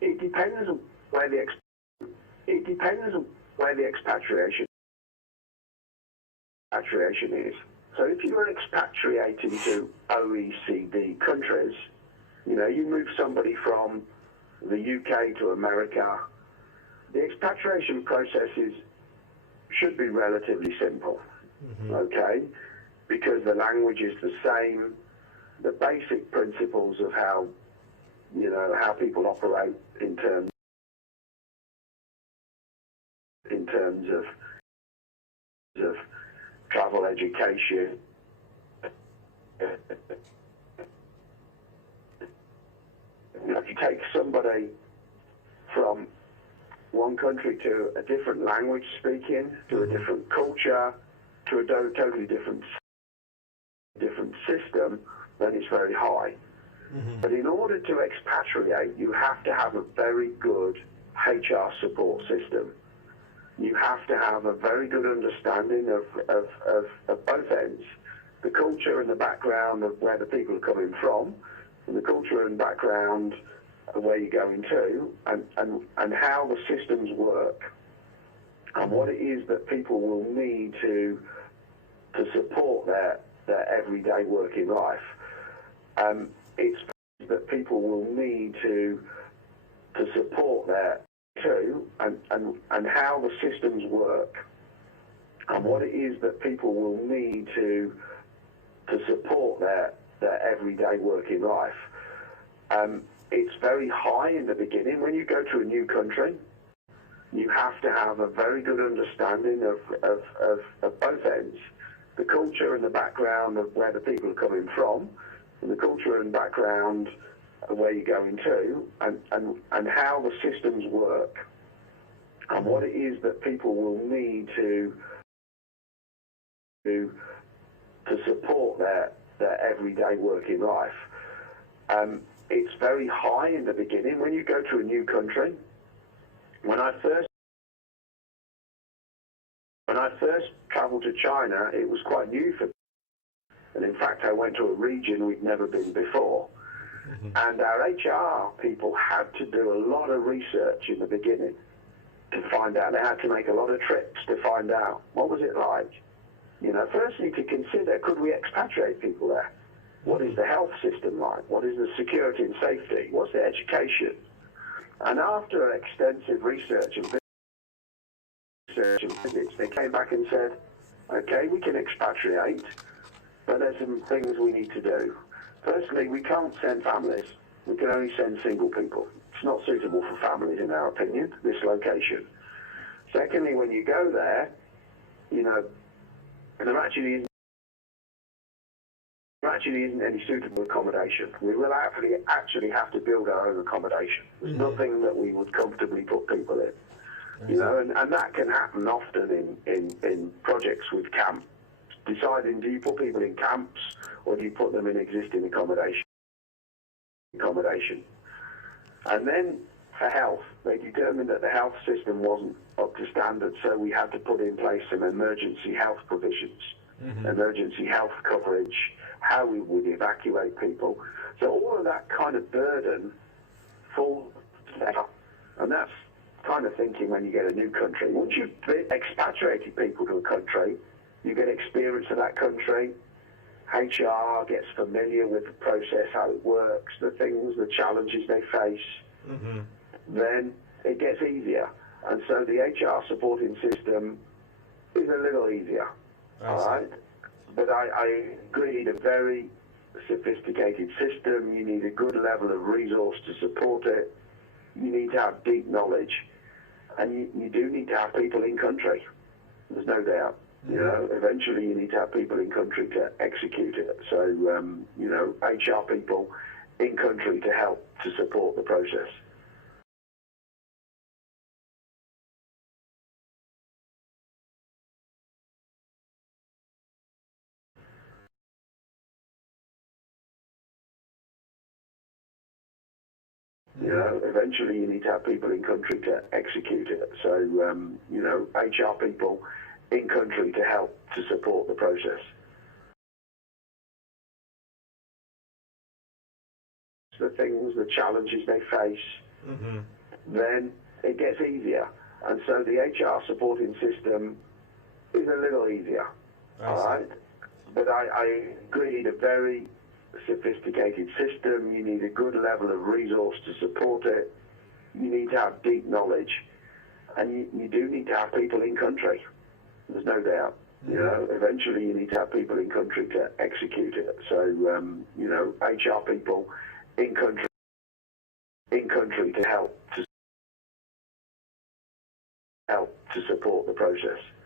It depends on where the expatriation is. So if you are expatriating to OECD countries, you know, you move somebody from the UK to America, the expatriation processes should be relatively simple, okay? Because the language is the same, the basic principles of how, you know, how people operate in terms of travel, education. If you take somebody from one country to a different language speaking, to a different culture, to a totally different system, then it's very high. But in order to expatriate, you have to have a very good HR support system. You have to have a very good understanding of both ends, the culture and the background of where the people are coming from, and the culture and background of where you're going to, and how the systems work, and what it is that people will need to support their everyday working life. It's that people will need to support their and how the systems work, and what it is that people will need to support their everyday working life. It's very high in the beginning. When you go to a new country, you have to have a very good understanding of both ends, the culture and the background of where the people are coming from, and the culture and background of where you're going to, and how the systems work, and what it is that people will need to support their everyday working life. It's very high in the beginning. When you go to a new country, when I first traveled to China, it was quite new for me. And in fact, I went to a region we'd never been before. And our HR people had to do a lot of research in the beginning to find out. They had to make a lot of trips to find out what was it like. You know, firstly to consider, could we expatriate people there? What is the health system like? What is the security and safety? What's the education? And after extensive research and visits, they came back and said, okay, we can expatriate, but there's some things we need to do. Firstly, we can't send families. We can only send single people. It's not suitable for families, in our opinion, this location. Secondly, when you go there, you know, there actually isn't any suitable accommodation. We will actually have to build our own accommodation. There's nothing that we would comfortably put people in. You know, and that can happen often in projects with camps. Deciding, do you put people in camps or do you put them in existing accommodation? And then for health, they determined that the health system wasn't up to standard, so we had to put in place some emergency health provisions, emergency health coverage, how we would evacuate people. So all of that kind of burden falls down, and that's kind of thinking when you get a new country. Once you've expatriated people to a country, you get experience of that country. HR gets familiar with the process, how it works, the things, the challenges they face. Then it gets easier. And so the HR supporting system is a little easier. All right? But I agree, you need a very sophisticated system. You need a good level of resource to support it. You need to have deep knowledge. And you do need to have people in country. There's no doubt. You know, eventually you need to have people in country to execute it. So, you know, HR people in country to help to support the process. You know, eventually you need to have people in country to execute it. So, you know, HR people in country to help to support the process. The things, the challenges they face, then it gets easier. And so the HR supporting system is a little easier. All right? But I agree, you need a very sophisticated system. You need a good level of resource to support it. You need to have deep knowledge. And you do need to have people in country. There's no doubt. You know, eventually you need to have people in country to execute it. So, you know, HR people in country to help to support the process.